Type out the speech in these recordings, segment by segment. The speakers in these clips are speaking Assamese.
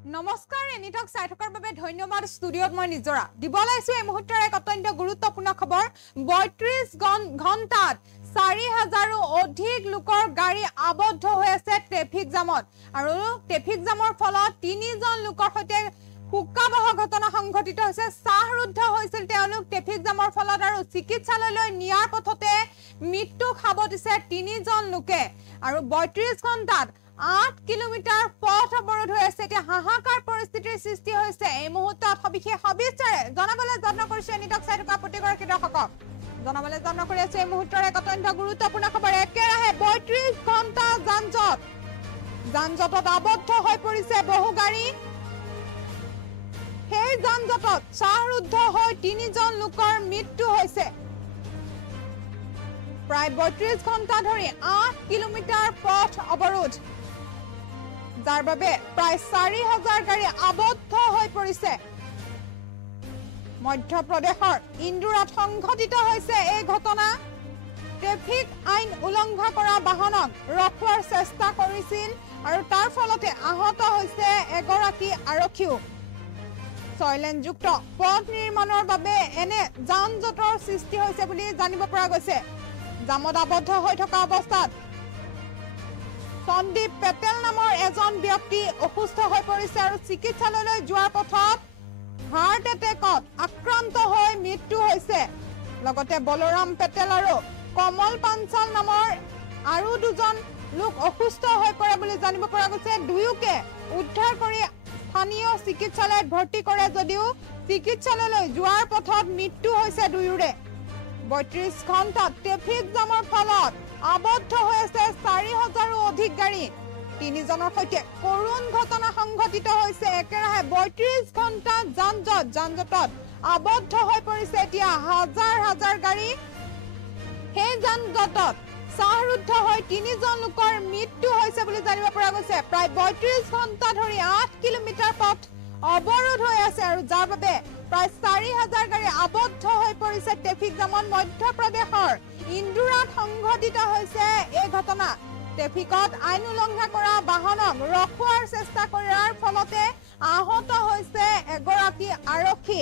নমস্কাৰ এনিটক চাই থকাৰ বাবে ধন্যবাদ ষ্টুডিঅত মই নিজৰা দিব লাইছো এই মুহূৰ্তৰ এক অত্যন্ত গুৰুত্বপূৰ্ণ খবৰ ৩২ ঘণ্টাত ৪০০০ অধিক লোকৰ গাড়ী আবদ্ধ হৈ আছে ট্ৰেফিক জামত আৰু ট্ৰেফিক জামৰ ফলত ৩জন লোকৰ সৈতে হুকাবহ ঘটনা সংঘটিত হৈছে সাহৰুদ্ধ হৈছিল তেওঁলোক ট্ৰেফিক জামৰ ফলত আৰু চিকিৎসালয়লৈ নিয়াৰ পথতে মৃত্যু খাব দিছে ৩জন লোকে আৰু ৩২ ঘণ্টাত ৮ কিলোমিটাৰ পথ অৱৰোধ হৈ আছে এতিয়া হাহাকাৰ পৰিস্থিতিৰ সৃষ্টি হৈছে এই মুহূৰ্তত সবিশেষ জনাবলৈ যত্ন কৰিছে নিটক চাই থকা প্ৰতিগৰাকী দৰ্শকক জনাবলৈ যত্ন কৰি আছে এই মুহূৰ্তৰ এক অত্যন্ত গুৰুত্বপূৰ্ণ খবৰ একেৰাহে ৩২ ঘণ্টা যানজঁটত আবদ্ধ হৈ পৰিছে বহু গাড়ী সেই যানজঁটত চাহৰুদ্ধ হৈ ৩জন লোকৰ মৃত্যু হৈছে প্ৰায় ৩২ ঘণ্টা ধৰি ৮ কিলোমিটাৰ পথ অৱৰোধ যাৰ বাবে প্ৰায় ৪০০০ গাড়ী আবদ্ধ হৈ পৰিছে মধ্যপ্ৰদেশৰ ইন্দোৰত সংঘটিত হৈছে এই ঘটনা ট্ৰেফিক আইন উলংঘা কৰা বাহনক ৰখোৱাৰ চেষ্টা কৰিছিল আৰু তাৰ ফলতে আহত হৈছে এগৰাকী আৰক্ষীও ছয়লেনযুক্ত পথ নিৰ্মাণৰ বাবে এনে যান-জঁটৰ সৃষ্টি হৈছে বুলি জানিব পৰা গৈছে জামত আবদ্ধ হৈ থকা অৱস্থাত সন্দীপ পেটেল নামৰ এজন ব্যক্তি অসুস্থ হৈ পৰিছে আৰু চিকিৎসালয়লৈ যোৱাৰ পথত হাৰ্ট এটেকত আক্ৰান্ত হৈ মৃত্যু হৈছে লগতে বলৰাম পেটেল আৰু কমল পাঞ্চাল নামৰ আৰু দুজন লোক অসুস্থ হৈ পৰে বুলি জানিব পৰা গৈছে দুয়োকে উদ্ধাৰ কৰি স্থানীয় চিকিৎসালয়ত ভৰ্তি কৰে যদিও চিকিৎসালয়লৈ যোৱাৰ পথত মৃত্যু হৈছে দুয়োৰে ৩২ ঘণ্টাত ট্ৰেফিক জামৰ ফলত আবদ্ধ হৈ আছে ৪০০০ৰো অধিক গাড়ী ৩জনৰ সৈতে কৰুণ ঘটনা সংঘটিত হৈছে একেৰাহে ৩২ ঘণ্টা যানজঁটত আবদ্ধ হৈ পৰিছে এতিয়া হাজাৰ গাড়ী সেই যানজঁটত চাহৰুদ্ধ হৈ ৩জন লোকৰ মৃত্যু হৈছে বুলি জানিব পৰা গৈছে প্ৰায় ৩২ ঘণ্টা ধৰি ৮ কিলোমিটাৰ পথ অৱৰোধ হৈ আছে আৰু যাৰ বাবে প্ৰায় ৪০০০ গাড়ী আবদ্ধ হৈ পৰিছে ট্ৰেফিক জামত মধ্যপ্ৰদেশৰ ইন্দোৰত সংঘটিত হৈছে এই ঘটনা ট্ৰেফিকত আইন উলংঘা কৰা বাহনক ৰখোৱাৰ চেষ্টা কৰাৰ ফলতে আহত হৈছে এগৰাকী আৰক্ষী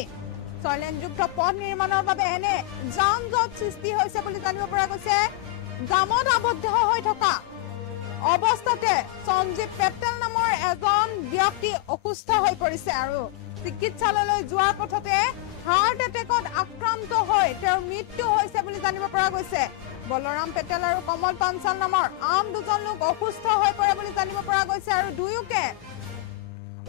ছয়লেনযুক্ত পথ নিৰ্মাণৰ বাবে এনে যান-জঁট সৃষ্টি হৈছে বুলি জানিব পৰা গৈছে জামত আবদ্ধ হৈ থকা অৱস্থাতে সঞ্জীৱ পেটেল নামৰ এজন ব্যক্তি অসুস্থ হৈ পৰিছে আৰু চিকিৎসালয়লৈ যোৱাৰ পথতে হাৰ্ট এটেকত আক্ৰান্ত হৈ তেওঁৰ মৃত্যু হৈছে বুলি জানিব পৰা গৈছে বলৰাম পেটেল আৰু কমল পাঞ্চাল নামৰ আন দুজন লোক অসুস্থ হৈ পৰে বুলি জানিব পৰা গৈছে আৰু দুয়োকে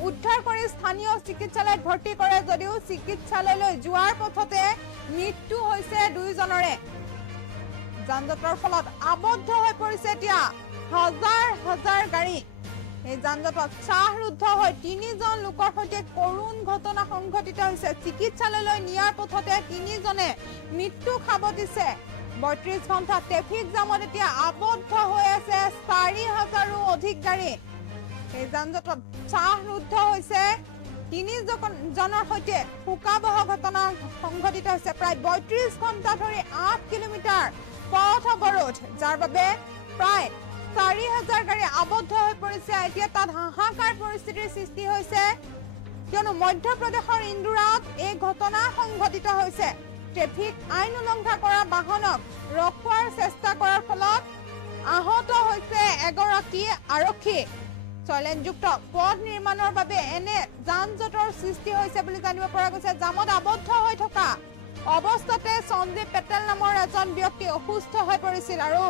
উদ্ধাৰ কৰি স্থানীয় চিকিৎসালয়ত ভৰ্তি কৰে যদিও চিকিৎসালয়লৈ যোৱাৰ পথতে মৃত্যু হৈছে দুয়োজনৰে যান-জঁটৰ ফলত আবদ্ধ হৈ পৰিছে এতিয়া হাজাৰ গাড়ী এই যান-জঁটত চাহৰুদ্ধ হৈ ৩জন লোকৰ সৈতে কৰুণ ঘটনা সংঘটিত হৈছে চিকিৎসালয়লৈ নিয়াৰ পথতে ৩জনে মৃত্যু খাব দিছে ৩২ ঘণ্টা ট্ৰেফিক জামত এতিয়া আবদ্ধ হৈ আছে ৪০০০ৰো অধিক গাড়ী এই যান-জঁটত চাহৰুদ্ধ হৈছে ৩জনৰ সৈতে হুকাবহ ঘটনা সংঘটিত হৈছে প্ৰায় ৩২ ঘণ্টা ধৰি ৮ কিলোমিটাৰ পথ অৱৰোধ যাৰ বাবে প্ৰায় ৪০০০ গাড়ী আবদ্ধ হৈ পৰিছে এতিয়া তাত হাহাকাৰ পৰিস্থিতিৰ সৃষ্টি হৈছে কিয়নো মধ্যপ্ৰদেশৰ ইন্দোৰত এই ঘটনা সংঘটিত হৈছে ট্ৰেফিক আইন উলংঘা কৰা বাহনক ৰখোৱাৰ চেষ্টা কৰাৰ ফলত আহত হৈছে এগৰাকী আৰক্ষী ছয়লেনযুক্ত পথ নিৰ্মাণৰ বাবে এনে যান-জঁটৰ সৃষ্টি হৈছে বুলি জানিব পৰা গৈছে জামত আবদ্ধ হৈ থকা অৱস্থাতে সঞ্জীৱ পেটেল নামৰ এজন ব্যক্তি অসুস্থ হৈ পৰিছিল আৰু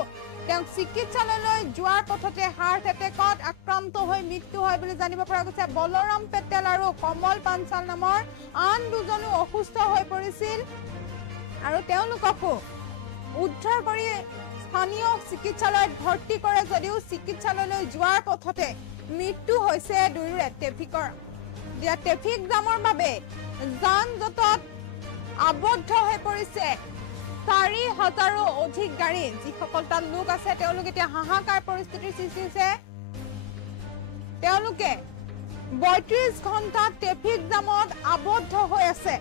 তেওঁক চিকিৎসালয়লৈ যোৱাৰ পথতে হাৰ্ট এটেকত আক্ৰান্ত হৈ মৃত্যু হয় বুলি জানিব পৰা গৈছে বলৰাম পেটেল আৰু কমল পাঞ্চাল নামৰ আন দুজনো অসুস্থ হৈ পৰিছিল আৰু তেওঁলোককো উদ্ধাৰ কৰি স্থানীয় চিকিৎসালয়ত ভৰ্তি কৰে যদিও চিকিৎসালয়লৈ যোৱাৰ পথতে মৃত্যু হৈছে দুয়োৰে ট্ৰেফিক জামৰ বাবে যান-জঁটত আবদ্ধ হৈ পৰিছে ৪০০০ৰো অধিক গাড়ী যিসকল তাত লোক আছে তেওঁলোক এতিয়া হাহাকাৰ পৰিস্থিতিৰ সৃষ্টি হৈছে তেওঁলোকে ৩২ ঘণ্টা ট্ৰেফিক জামত আবদ্ধ হৈ আছে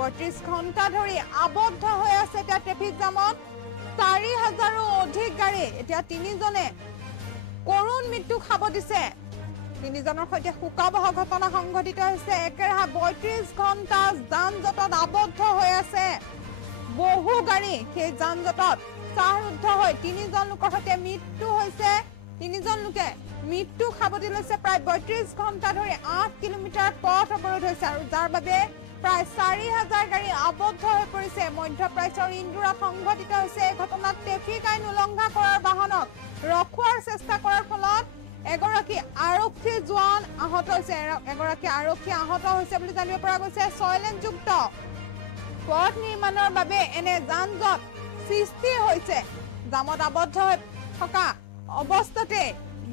৩২ ঘণ্টা ধৰি আবদ্ধ হৈ আছে এতিয়া ট্ৰেফিক জামত ৪০০০ৰো অধিক গাড়ী এতিয়া ৩জনে কৰুণ মৃত্যু খাব দিছে তিনিজনৰ সৈতে শোকাবহ ঘটনা সংঘটিত হৈছে একেৰাহে ৩২ ঘণ্টা যান-জঁটত আবদ্ধ হৈ আছে বহু গাড়ী সেই যান-জঁটত চাহৰুদ্ধ হৈ তিনিজন লোকৰ সৈতে মৃত্যু হৈছে তিনিজন লোকে মৃত্যু সাবটি লৈছে প্ৰায় ৩২ ঘণ্টা ধৰি ৮ কিলোমিটাৰ পথ অৱৰোধ হৈছে আৰু যাৰ বাবে প্ৰায় ৪,০০০ গাড়ী আবদ্ধ হৈ পৰিছে মধ্যপ্ৰাচ্যৰ ইন্দোৰত সংঘটিত হৈছে এই ঘটনাত ট্ৰেফিক আইন উলংঘা কৰাৰ বাহনক ৰখোৱাৰ চেষ্টা কৰাৰ ফলত এগৰাকী আৰক্ষী জোৱান আহত হৈছে এগৰাকী আৰক্ষী আহত হৈছে বুলি জানিব পৰা গৈছে ছয়লেনযুক্ত পথ নিৰ্মাণৰ বাবে এনে যান-জঁট সৃষ্টি হৈছে জামত আবদ্ধ হৈ থকা অৱস্থাতে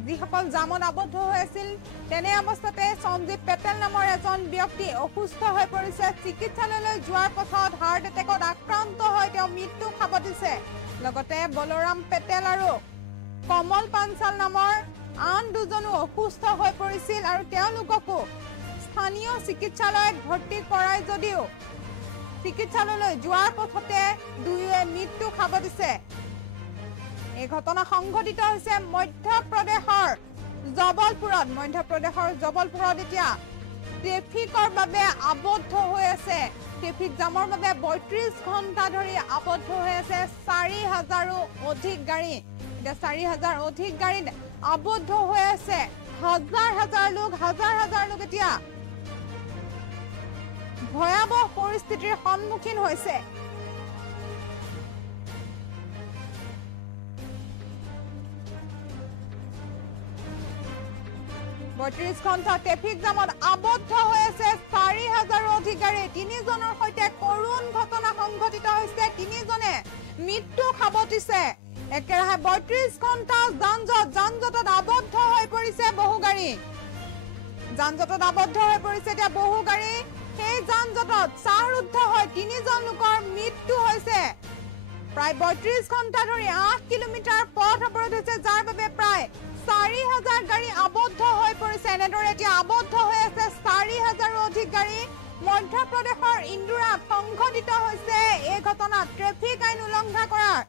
যিসকল জামত আবদ্ধ হৈ আছিল তেনে অৱস্থাতে সঞ্জীৱ পেটেল নামৰ এজন ব্যক্তি অসুস্থ হৈ পৰিছে চিকিৎসালয়লৈ যোৱাৰ পথত হাৰ্ট এটেকত আক্ৰান্ত হৈ তেওঁ মৃত্যু সাবটিছে লগতে বলৰাম পেটেল আৰু কমল পাঞ্চাল নামৰ আন দুজনো অসুস্থ হৈ পৰিছিল আৰু তেওঁলোককো স্থানীয় চিকিৎসালয়ত ভৰ্তি কৰাই যদিও চিকিৎসালয়লৈ যোৱাৰ পথতে দুয়োৱে মৃত্যু সাবটিছে এই ঘটনা সংঘটিত হৈছে মধ্যপ্ৰদেশৰ জবলপুৰত এতিয়া ট্ৰেফিকৰ বাবে আবদ্ধ হৈ আছে ট্ৰেফিক জামৰ বাবে ৩২ ঘণ্টা ধৰি আবদ্ধ হৈ আছে ৪,০০০ৰো অধিক গাড়ী এতিয়া ৪,০০০ অধিক গাড়ীত আবদ্ধ হৈ আছে হাজাৰ হাজাৰ লোক এতিয়া ভয়াবহ পৰিস্থিতিৰ সন্মুখীন হৈছে বত্ৰিশ ঘণ্টা ট্ৰেফিক জামত আবদ্ধ হৈ আছে ৪,০০০ৰো অধিক গাড়ী তিনিজনৰ সৈতে কৰুণ ঘটনা সংঘটিত হৈছে তিনিজনে মৃত্যু সাবটিছে একেৰাহে ৩২ ঘণ্টা যান-জঁটত আবদ্ধ হৈ পৰিছে বহু গাড়ী যান-জঁটত আবদ্ধ হৈ পৰিছে এতিয়া বহু গাড়ী সেই যান-জঁটত চাহৰুদ্ধ হৈ তিনিজন লোকৰ মৃত্যু হৈছে প্ৰায় ৩২ ঘণ্টা ধৰি ৮ কিলোমিটাৰ পথ অৱৰোধ হৈছে যাৰ বাবে প্ৰায় ৪,০০০ গাড়ী আবদ্ধ হৈ পৰিছে এনেদৰে এতিয়া আবদ্ধ হৈ আছে ৪,০০০ৰো অধিক গাড়ী মধ্যপ্ৰদেশৰ ইন্দোৰত সংঘটিত হৈছে এই ঘটনা ট্ৰেফিক আইন উলংঘা কৰাৰ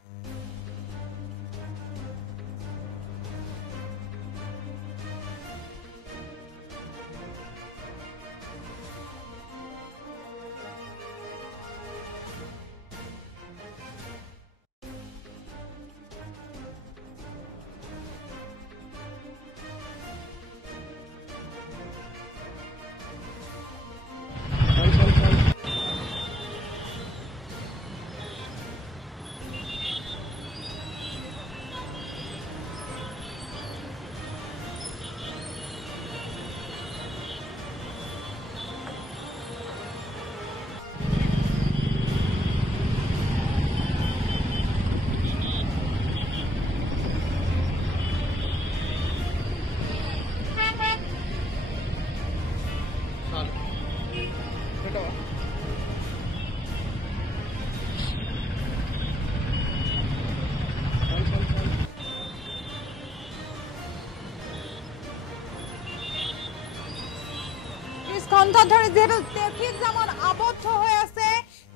ঘণ্টা ধৰি যেহেতু ট্ৰেফিক জামত আবদ্ধ হৈ আছে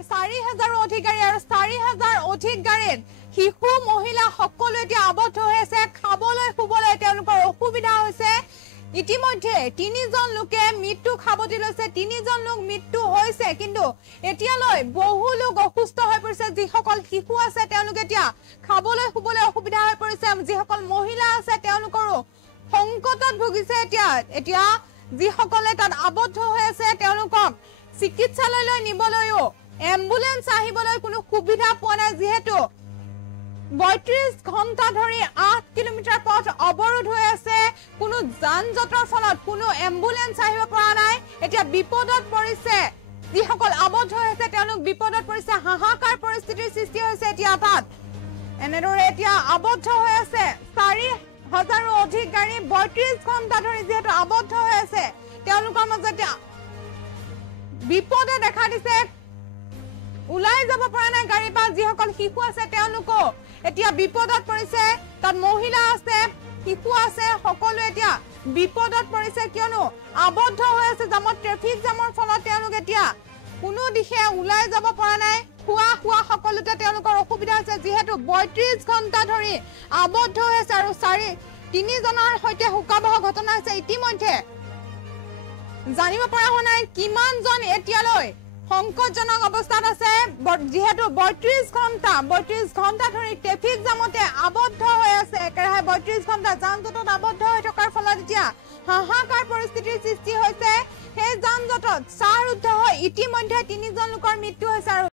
৪,০০০ৰো অধিক গাড়ী আৰু ৪,০০০ অধিক গাড়ীত শিশু মহিলা সকলো এতিয়া আবদ্ধ হৈ আছে খাবলৈ শুবলৈ তেওঁলোকৰ অসুবিধা হৈছে ইতিমধ্যে তিনিজন লোকে মৃত্যু সাবটি লৈছে তিনিজন লোক মৃত্যু হৈছে কিন্তু এতিয়ালৈ বহু লোক অসুস্থ হৈ পৰিছে যিসকল শিশু আছে তেওঁলোক এতিয়া খাবলৈ শুবলৈ অসুবিধা হৈ পৰিছে যিসকল মহিলা আছে তেওঁলোকৰো সংকটত ভুগিছে এতিয়া যিসকলে তাত আবদ্ধ হৈ আছে তেওঁলোকক চিকিৎসালয়লৈ নিবলৈও এম্বুলেন্স আহিবলৈ কোনো সুবিধা পোৱা নাই যিহেতু ৩২ ঘণ্টা ধৰি ৮ কিলোমিটাৰ পথ অৱৰোধ হৈ আছে কোনো যান-জঁটৰ ফলত কোনো এম্বুলেন্স আহিব পৰা নাই এতিয়া বিপদত পৰিছে যিসকল আবদ্ধ হৈ আছে তেওঁলোক বিপদত পৰিছে হাহাকাৰ পৰিস্থিতিৰ সৃষ্টি হৈছে এতিয়া তাত এনেদৰে এতিয়া আবদ্ধ হৈ আছে ৪,০০০ৰো অধিক গাড়ী ৩২ ঘণ্টা ধৰি যেহেতু আবদ্ধ হৈ আছে তেওঁলোকৰ মাজত বিপদে দেখা দিছে ওলাই যাব পৰা নাই গাড়ী বা যিসকল শিশু আছে তেওঁলোকো এতিয়া বিপদত পৰিছে তাত মহিলা আছে শিশু আছে সকলো এতিয়া বিপদত পৰিছে কিয়নো আবদ্ধ হৈ আছে জামত ট্ৰেফিক জামৰ ফলত তেওঁলোক এতিয়া কোনো দিশে ওলাই যাব পৰা নাই খোৱা সকলোতে তেওঁলোকৰ অসুবিধা হৈছে যিহেতু ৩২ ঘণ্টা ধৰি আবদ্ধ হৈ আছে আৰু তিনিজনৰ সৈতে শোকাবহ ঘটনা হৈছে ইতিমধ্যে জানিব পৰা হোৱা নাই কিমানজন এতিয়ালৈ সংকটজনক অৱস্থাত আছে যেহেতু ৩২ ঘণ্টা ধৰি ট্ৰেফিক জামতে আবদ্ধ হৈ আছে একেৰাহে ৩২ ঘণ্টা যান জঁটত আবদ্ধ হৈ থকাৰ ফলত এতিয়া হাহাকাৰ পৰিস্থিতিৰ সৃষ্টি হৈছে সেই যান জঁটত চাহ ৰুদ্ধ হৈ ইতিমধ্যে ৩জন লোকৰ মৃত্যু হৈছে আৰু